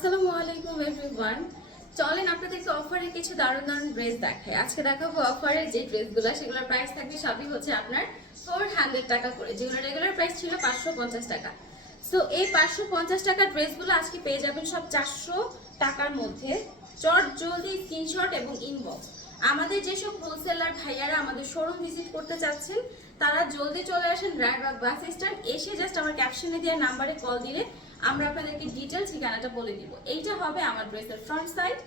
আসসালামু আলাইকুম এভরিওয়ান চলেন আপনাদেরকে অফারে কিছু দারুণ দারুণ ড্রেস দেখাই। আজকে দেখাবো অফারের যে ড্রেসগুলো সেগুলোর প্রাইস থাকবে সবই হচ্ছে আপনার ফোর হান্ড্রেড টাকা করে। যেগুলো রেগুলার প্রাইস ছিল পাঁচশো পঞ্চাশ টাকা। সো এই পাঁচশো পঞ্চাশ ড্রেসগুলো আজকে পেয়ে যাবেন সব চারশো টাকার মধ্যে। চট, জলদি স্ক্রিনশট এবং ইনবক্স আমাদের যেসব হোলসেলার ভাইয়ারা আমাদের শোরুম ভিজিট করতে চাচ্ছেন, তারা জলদি চলে আসেন রায়বাগ বাস স্ট্যান্ড। এসে জাস্ট আমার ক্যাপশনে দেওয়া নাম্বারে কল দিলে আমরা আপনাদেরকে ডিটেল ঠিকানাটা বলে দিব। এইটা হবে আমার ড্রেসের ফ্রন্ট সাইড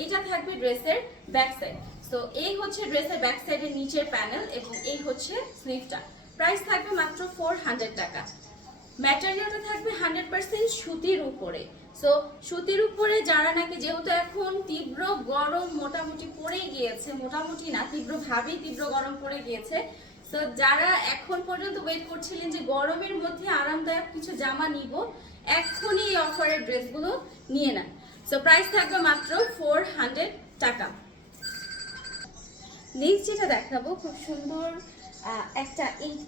এইটা থাকবে ড্রেসের ব্যাক সাইড সো এই হচ্ছে ড্রেসের ব্যাক সাইডের নিচের প্যানেল এবং এই হচ্ছে স্লিভটা প্রাইস থাকবে মাত্র ফোর হান্ড্রেড টাকা। ম্যাটেরিয়ালটা থাকবে হান্ড্রেড পার্সেন্ট সুতির উপরে। সো সুতির উপরে যারা নাকি যেহেতু এখন তীব্র গরম মোটামুটি পড়ে গিয়েছে, মোটামুটি না তীব্রভাবেই তীব্র গরম পড়ে গিয়েছে তো যারা এখন পর্যন্ত ওয়েট করছিলেন যে গরমের মধ্যে আরামদায়ক কিছু জামা নিব এখনই এই অফারের ড্রেসগুলো নিয়ে নেন। সো প্রাইস থাকবে মাত্র ফোর হান্ড্রেড টাকা। নেক্সট যেটা দেখাবো, খুব সুন্দর একটা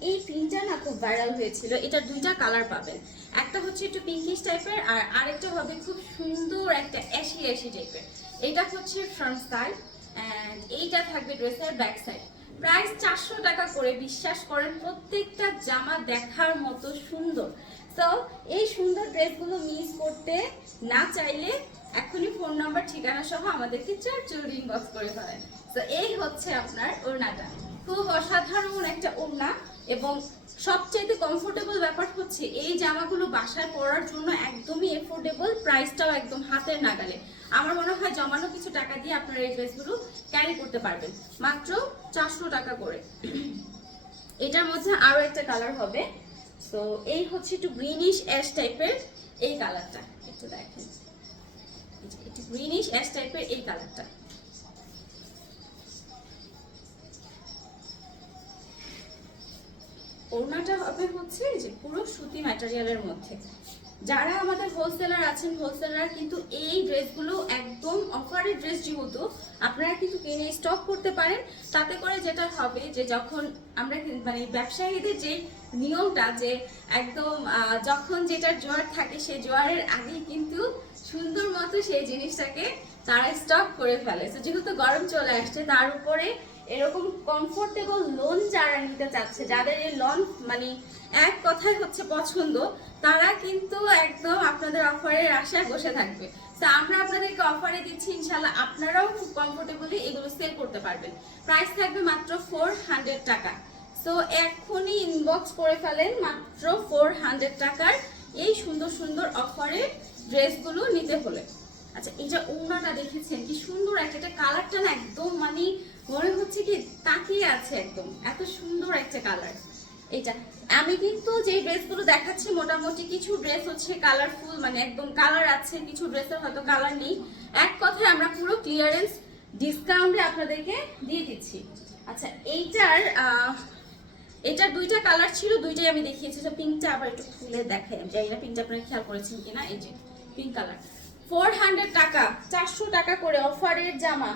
এই প্রিন্টটা না খুব ভাইরাল হয়েছিল। এটা দুইটা কালার পাবেন। একটা হচ্ছে একটু পিঙ্কিশ টাইপের আর আরেকটা হবে খুব সুন্দর একটা অ্যাশি অ্যাশি টাইপের এটা হচ্ছে ফ্রন্ট সাইড অ্যান্ড এইটা থাকবে ড্রেসের ব্যাক সাইড প্রাইস চারশো টাকা করে, বিশ্বাস করেন, প্রত্যেকটা জামা দেখার মতো সুন্দর। তো এই সুন্দর ড্রেসগুলো মিস করতে না চাইলে এখনই ফোন নাম্বার, ঠিকানা সহ আমাদেরকে চার চোর ইনবক্স করে ফেলেন। তো এই হচ্ছে আপনার ওড়নাটা। খুব অসাধারণ একটা ওড়না এবং সবচাইতে কমফোর্টেবল ব্যাপার হচ্ছে এই জামাগুলো বাসায় পরার জন্য একদমই এফোর্ডেবল প্রাইসটাও একদম হাতের নাগালে। আমার মনে হয় জমানো কিছু টাকা দিয়ে আপনারা এই ড্রেসগুলো ক্যারি করতে পারবেন। মাত্র চারশো টাকা করে। এটার মধ্যে আরও একটা কালার হবে। তো এই হচ্ছে একটু গ্রিনিশ অ্যাশ টাইপের এই কালারটা একটু দেখেন। একটু গ্রিনিশ অ্যাশ টাইপের এই কালারটা ওড়নাটা হবে হচ্ছে যে পুরো সুতি ম্যাটেরিয়ালের মধ্যে। যারা আমাদের হোলসেলার আছেন হোলসেলার কিন্তু এই ড্রেসগুলো একদম অফারের ড্রেস যেহেতু, আপনারা কিন্তু কিনে স্টক করতে পারেন। তাতে করে যেটা হবে যে যখন আমরা মানে ব্যবসায়ীদের যে নিয়মটা যে একদম যখন যেটার জোয়ার থাকে সেই জোয়ারের আগেই কিন্তু সুন্দর মতো সেই জিনিসটাকে তারা স্টক করে ফেলে। তো যেহেতু গরম চলে আসছে, তার উপরে এরকম কমফোর্টেবল লোন যারা নিতে চাচ্ছে, যাদের এই লোন মানে এক কথায় হচ্ছে পছন্দ, তারা কিন্তু একদম আপনাদের অফারের আশায় বসে থাকবে। তো আমরা আপনাদেরকে অফারে দিচ্ছি ইনশাল্লাহ আপনারাও খুব কমফোর্টেবলি এগুলো সেল করতে পারবেন। প্রাইস থাকবে মাত্র ফোর হান্ড্রেড টাকা। সো এখনই ইনবক্স করে ফেলেন মাত্র ফোর হান্ড্রেড টাকার এই সুন্দর সুন্দর অফারের ড্রেসগুলো নিতে হলে। আচ্ছা এই যে ওড়নাটা দেখেছেন, কি সুন্দর একটা কালারটা না একদম মানে মনে হচ্ছে কি তাকিয়ে আছে একদম, এত সুন্দর একটা কালার এটা আমি কিন্তু যে ড্রেসগুলো দেখাচ্ছি, মোটামুটি কিছু ড্রেস হচ্ছে কালারফুল মানে একদম কালার আছে, কিছু ড্রেসের হয়তো কালার নেই। এক কথায় আমরা পুরো ক্লিয়ারেন্স ডিসকাউন্টে আপনাদেরকে দিয়ে দিচ্ছি। আচ্ছা এইটার এটার দুইটা কালার ছিল, দুইটাই আমি দেখিয়েছি। তো পিঙ্কটা আবার একটু খুলে আমি জানি না পিঙ্কটা আপনারা খেয়াল করেছেন কিনা, এই যে পিঙ্ক কালার ফোর হান্ড্রেড টাকা, চারশো টাকা করে অফারের জামা।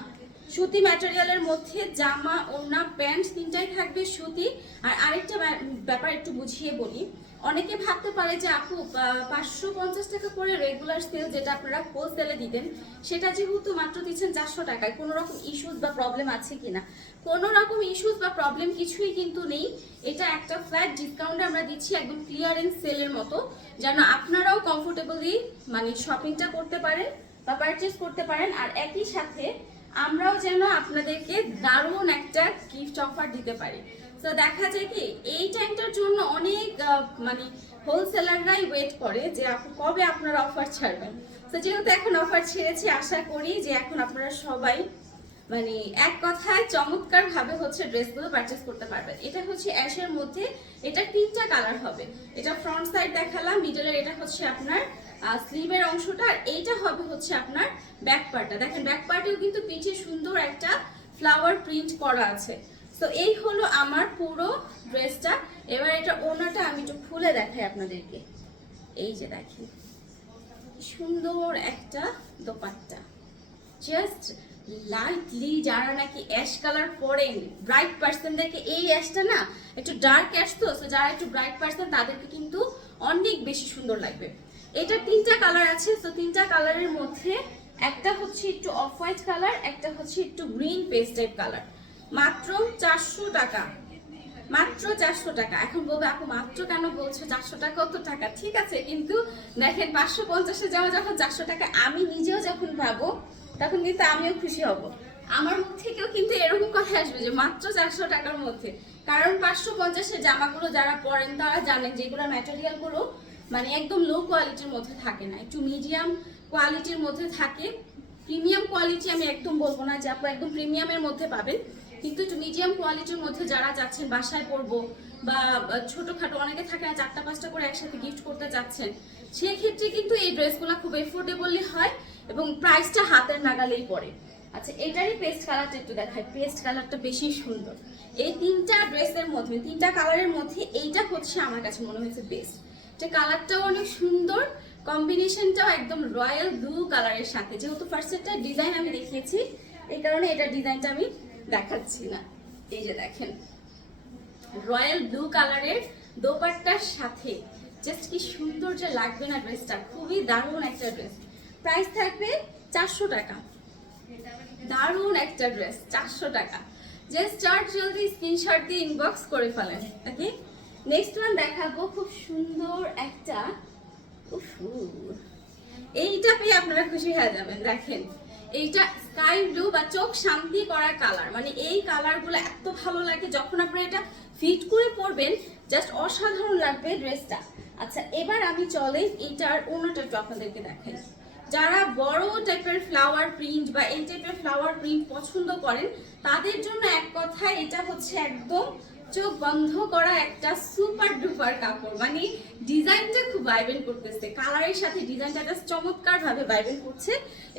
সুতি ম্যাটেরিয়ালের মধ্যে জামা, ওড়না, প্যান্ট তিনটাই থাকবে সুতি। আর আরেকটা ব্যাপার একটু বুঝিয়ে বলি। অনেকে ভাবতে পারে যে আপু পাঁচশো পঞ্চাশ টাকা করে রেগুলার সেল যেটা আপনারা হোলসেলে দিতেন, সেটা যেহেতু মাত্র দিচ্ছেন চারশো টাকায়, কোনো রকম ইস্যুস বা প্রবলেম আছে কিনা? কোনো রকম ইস্যুস বা প্রবলেম কিছুই কিন্তু নেই। এটা একটা ফ্ল্যাট ডিসকাউন্টে আমরা দিচ্ছি একদম ক্লিয়ারেন্স সেলের মতো, যেন আপনারাও কমফোর্টেবলি মানে শপিংটা করতে পারেন বা পারচেস করতে পারেন। আর একই সাথে আমরাও যেন আপনাদেরকে দারুণ একটা গিফট অফার দিতে পারি। তো দেখা যায় কি, এই টাইমটার জন্য অনেক মানে হোলসেলাররাই ওয়েট করে যে কবে আপনারা অফার ছাড়বেন। তো যেহেতু এখন অফার ছেড়েছি, আশা করি যে এখন আপনারা সবাই মানে এক কথায় চমৎকার ভাবে হচ্ছে ড্রেসগুলো পারচেস করতে পারবেন। এটা হচ্ছে অ্যাশের মধ্যে, এটা তিনটা কালার হবে। এটা ফ্রন্ট সাইড দেখালাম মিডলের এটা হচ্ছে আপনার স্লিভের অংশটা, আর এইটা হবে হচ্ছে আপনার ব্যাক পার্টটা দেখেন ব্যাক পার্টেও কিন্তু পিঠে সুন্দর একটা ফ্লাওয়ার প্রিন্ট করা আছে। তো এই হলো আমার পুরো ড্রেসটা। এবার এটা ওনাটা আমি একটু খুলে দেখাই আপনাদেরকে। এই যে দেখেন সুন্দর একটা দোপাট্টা। জাস্ট লাইটলি যারা নাকি অ্যাশ কালার পরেন ব্রাইট পার্সনদেরকে এই অ্যাশটা না একটু ডার্ক অ্যাশ তো, so যারা একটু ব্রাইট পার্সন তাদেরকে কিন্তু অনেক বেশি সুন্দর লাগবে। এটা তিনটা কালার আছে তো তিনটা কালারের মধ্যে একটা হচ্ছে একটু অফ হোয়াইট কালার একটা হচ্ছে একটু গ্রিন পেস্ট টাইপ কালার মাত্র চারশো টাকা। মাত্র চারশো টাকা। এখন বলবে, আপু, মাত্র কেন বলছো চারশো টাকা? কত টাকা? ঠিক আছে, কিন্তু দেখেন, পাঁচশো পঞ্চাশে যাওয়া যখন চারশো টাকা, আমি নিজেও যখন পাবো, তখন কিন্তু আমিও খুশি হব। আমার মুখ থেকেও কিন্তু এরকম কথা আসবে যে মাত্র চারশো টাকার মধ্যে। কারণ পাঁচশো পঞ্চাশের জামাগুলো যারা পরেন, তারা জানেন যেগুলো ম্যাটেরিয়ালগুলো মানে একদম লো কোয়ালিটির মধ্যে থাকে না। একটু মিডিয়াম কোয়ালিটির মধ্যে থাকে। প্রিমিয়াম কোয়ালিটি আমি একদম বলব না যে আপু, একদম প্রিমিয়ামের মধ্যে পাবেন। কিন্তু মিডিয়াম কোয়ালিটির মধ্যে যারা যাচ্ছেন, বাসায় পরবো বা ছোটখাটো, অনেকে থাকে না, চারটা, পাঁচটা করে একসাথে গিফট করতে যাচ্ছেন, সেক্ষেত্রে কিন্তু এই ড্রেসগুলো খুব এফোর্ডেবলি হয় এবং প্রাইসটা হাতের নাগালেই পড়ে। আচ্ছা এটারই পেস্ট কালারটা একটু দেখায় পেস্ট কালারটা বেশি সুন্দর। এই তিনটা ড্রেসের মধ্যে, তিনটা কালারের মধ্যে এইটা হচ্ছে আমার কাছে মনে হয়েছে বেস্ট এটা কালারটাও অনেক সুন্দর কম্বিনেশনটাও একদম রয়্যাল ব্লু কালারের সাথে। যেহেতু ফার্স্ট ডিজাইন আমি দেখিয়েছি, এই কারণে এটা ডিজাইনটা আমি দেখাচ্ছি না। এই যে দেখেন, রয়্যাল ব্লু কালারের দোপাট্টার সাথে জাস্ট কি সুন্দর যে লাগবে না ড্রেসটা খুবই দারুণ একটা ড্রেস প্রাইস থাকবে চারশো টাকা। দারুণ একটা ড্রেস চারশো টাকা। জাস্ট চার জলদি স্ক্রিনশট দিয়ে ইনবক্স করে ফেলেন। ওকে নেক্সট ওয়ান দেখাবো, খুব সুন্দর একটা এইটা পেয়ে আপনারা খুশি হয়ে যাবেন। দেখেন এইটা স্কাই ব্লু বা চোখ শান্তি করার কালার মানে এই কালারগুলো এত ভালো লাগে যখন আপনারা এটা ফিট করে পরবেন জাস্ট অসাধারণ লাগবে ড্রেসটা আচ্ছা এবার আমি চলে এইটার অন্যটা একটু আপনাদেরকে দেখাই। যারা বড় টাইপের ফ্লাওয়ার প্রিন্ট বা এই টাইপের ফ্লাওয়ার প্রিন্ট পছন্দ করেন, তাদের জন্য এক কথায় এটা হচ্ছে একদম চোখ বন্ধ করা একটা সুপার ডুপার কাপড়। মানে ডিজাইনটা খুব ভাইবেন্ট করতেছে। কালারের সাথে ডিজাইনটা জাস্ট চমৎকার ভাবে ভাইবেন্ট করছে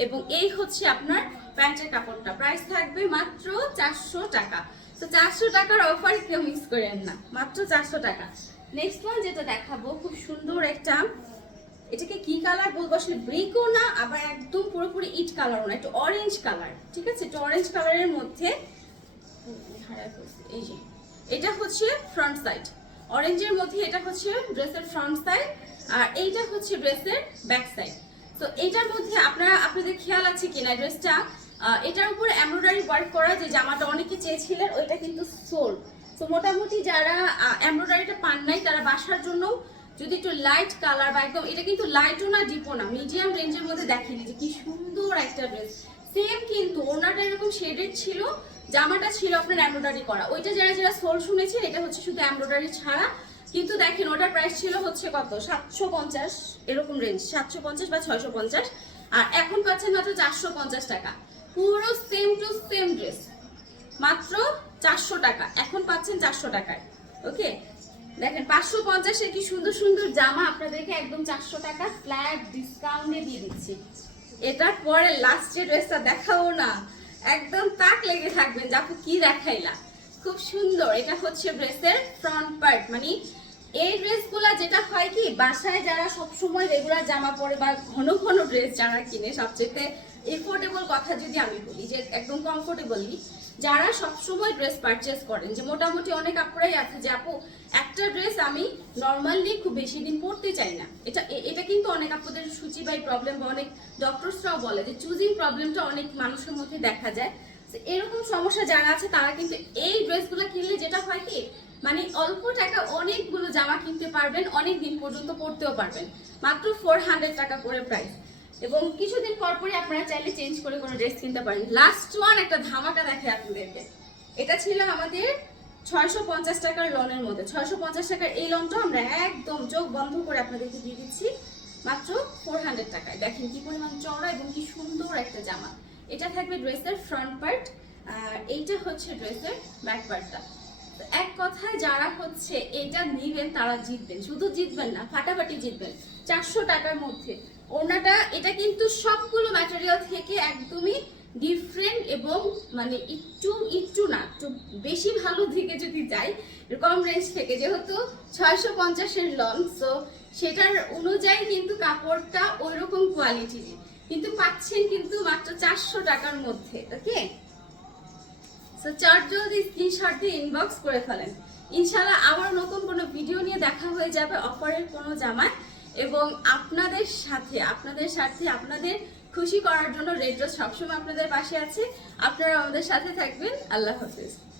এবং এই হচ্ছে আপনার প্যান্টের কাপড়টা। প্রাইস থাকবে মাত্র চারশো টাকা। তো চারশো টাকার অফার কেউ মিস করেন না। মাত্র চারশো টাকা। নেক্সট ওয়ান যেটা দেখাবো, খুব সুন্দর একটা, এটাকে কি কালার বলব আসলে ব্রিকও না, আবার একদম পুরোপুরি ইট কালারও না, একটু অরেঞ্জ কালার ঠিক আছে? একটু অরেঞ্জ কালারের মধ্যে, এই যে এটা হচ্ছে ফ্রন্ট সাইড অরেঞ্জের মধ্যে এটা হচ্ছে ড্রেসের ফ্রন্ট সাইড আর এইটা হচ্ছে ড্রেসের ব্যাক সাইড তো এটার মধ্যে আপনারা, আপনাদের খেয়াল আছে কিনা ড্রেসটা এটার উপরে এমব্রয়ডারি ওয়ার্ক করা যে জামাটা অনেকে চেয়েছিলেন, ওইটা কিন্তু সোল তো মোটামুটি যারা এমব্রয়ডারিটা পান নাই, তারা বাসার জন্য যদি একটু লাইট কালার বা একদম, এটা কিন্তু লাইটও না ডিপো না মিডিয়াম রেঞ্জের মধ্যে দেখিয়ে যে কি সুন্দর একটা ড্রেস সেম কিন্তু ওনাটা এরকম শেডেড ছিল জামাটা ছিল আপনার এমব্রয়ডারি করা। ওইটা যারা যারা সোল শুনেছেন, এটা হচ্ছে শুধু এমব্রয়ডারি ছাড়া। কিন্তু দেখেন, ওটার প্রাইস ছিল হচ্ছে কত? সাতশো পঞ্চাশ, এরকম রেঞ্জ সাতশো পঞ্চাশ বা ছয়শো পঞ্চাশ। আর এখন পাচ্ছেন মাত্র চারশো পঞ্চাশ টাকা। পুরো সেম টু সেম ড্রেস মাত্র চারশো টাকা। এখন পাচ্ছেন চারশো টাকায়। ওকে? দেখেন, পাঁচশো পঞ্চাশে কি সুন্দর সুন্দর জামা আপনাদেরকে একদম চারশো টাকা ফ্ল্যাট ডিসকাউন্টে দিয়ে দিচ্ছি। এটার পরে লাস্ট লাস্টের ড্রেসটা দেখাও না। একদম তাক লেগে থাকবেন যে আপু কি দেখাইলা। খুব সুন্দর। এটা হচ্ছে ড্রেসের ফ্রন্ট পার্ট মানে এই ড্রেসগুলা যেটা হয় কি, বাসায় যারা সবসময় রেগুলার জামা পরে বা ঘন ঘন ড্রেস যারা কিনে, সবচেয়ে এফোর্ডেবল কথা যদি আমি বলি, যে একদম কমফোর্টেবলি যারা সবসময় ড্রেস পারচেস করেন, যে মোটামুটি অনেক আপুরাই আছে যে, আপু, একটা ড্রেস আমি নর্মালি খুব বেশি দিন পরতে চাই না। এটা এটা কিন্তু অনেক আপুদের সূচিবাই প্রবলেম বা অনেক ডক্টরসরাও বলে যে চুজিং প্রবলেমটা অনেক মানুষের মধ্যে দেখা যায়। এরকম সমস্যা যারা আছে, তারা কিন্তু এই ড্রেসগুলো কিনলে যেটা হয় কি মানে অল্প টাকা অনেকগুলো জামা কিনতে পারবেন, অনেক দিন পর্যন্ত পরতেও পারবেন। মাত্র ফোর হান্ড্রেড টাকা করে প্রাইস এবং কিছুদিন পর পরই আপনারা চাইলে চেঞ্জ করে কোনো ড্রেস কিনতে পারেন। লাস্ট ওয়ান একটা ধামাকা দেখে আপনাদেরকে। এটা ছিল আমাদের ছয়শো পঞ্চাশ টাকার লনের মধ্যে। ছয়শো পঞ্চাশ টাকার এই লনটা আমরা একদম চোখ বন্ধ করে আপনাদেরকে দিয়ে দিচ্ছি। মাত্র ফোর হান্ড্রেড টাকায়। দেখেন কি পরিমাণ চওড়া এবং কি সুন্দর একটা জামা। এটা থাকবে ড্রেসের ফ্রন্ট পার্ট আর এইটা হচ্ছে ড্রেসের ব্যাক পার্টটা এক কথায় যারা হচ্ছে এটা নিবেন, তারা জিতবেন। শুধু জিতবেন না, ফাটাফাটি জিতবেন। চারশো টাকার মধ্যে। ওনাটা এটা কিন্তু সবগুলো ম্যাটেরিয়াল থেকে একদমই ডিফারেন্ট এবং মানে একটু একটু না, একটু বেশি ভালো দিকে যদি যাই, কম রেঞ্জ থেকে, যেহেতু ছয়শো পঞ্চাশের লং সো সেটার অনুযায়ী কিন্তু কাপড়টা ওই রকম কোয়ালিটির কিন্তু পাচ্ছেন কিন্তু মাত্র চারশো টাকার মধ্যে ওকে সো চার জলদি স্ক্রিনশট দিয়ে ইনবক্স করে ফেলেন। ইনশাল্লাহ আবার নতুন কোনো ভিডিও নিয়ে দেখা হয়ে যাবে অফারের কোনো জামায়। এবং আপনাদের সাথে আপনাদের সাথে, আপনাদের খুশি করার জন্য রেড রোজ সবসময় আপনাদের পাশে আছে। আপনারা আমাদের সাথে থাকবেন। আল্লাহ হাফিজ।